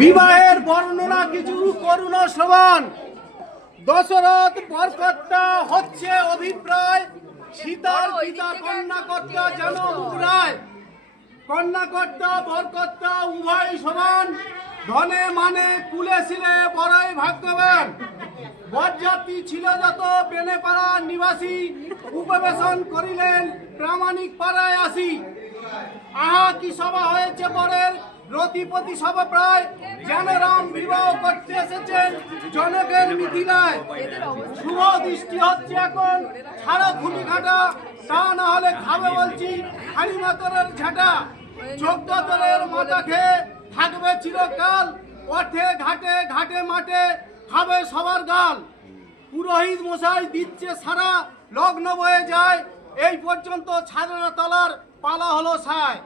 বিবাহের বর্ণনা কিছু করুণ শ্রবণ। দশরথ বরকর্তা হচ্ছে অভিপ্রায়, সীতার পিতা কন্যাকর্তা যেন মুগরায়। কন্যাকর্তা বরকর্তা উভয় সমান, ধনে মানে কুলে ছিলে বড়ই ভাগ্যবান। বরযাত্রী ছিল যত বেনেপাড়ার নিবাসী, উপবেশন করিলেন প্রামাণিক পাড়ায় আসি। আহা কি সভা হয়েছে বরের, রতিপতি সভা প্রায়, যেন রাম বিবাহ করতে এসেছেন জনকের মিথিলায়। শুভ দৃষ্টি হচ্ছে এখন, ছাড়ো খুনি ঘাটা, তা না হলে খাবে বলছি হারিমাতরের ঝাঁটা। 14 দলের মাথা খেয়ে থাকবে চিরকাল, পথে ঘাটে ঘাটে মাঠে খাবে সবার গাল। পুরোহিত মশাই দিচ্ছে সারা, লগ্ন বয়ে যায়, এই পর্যন্ত ছাদনা তলার পালা হলো সায়।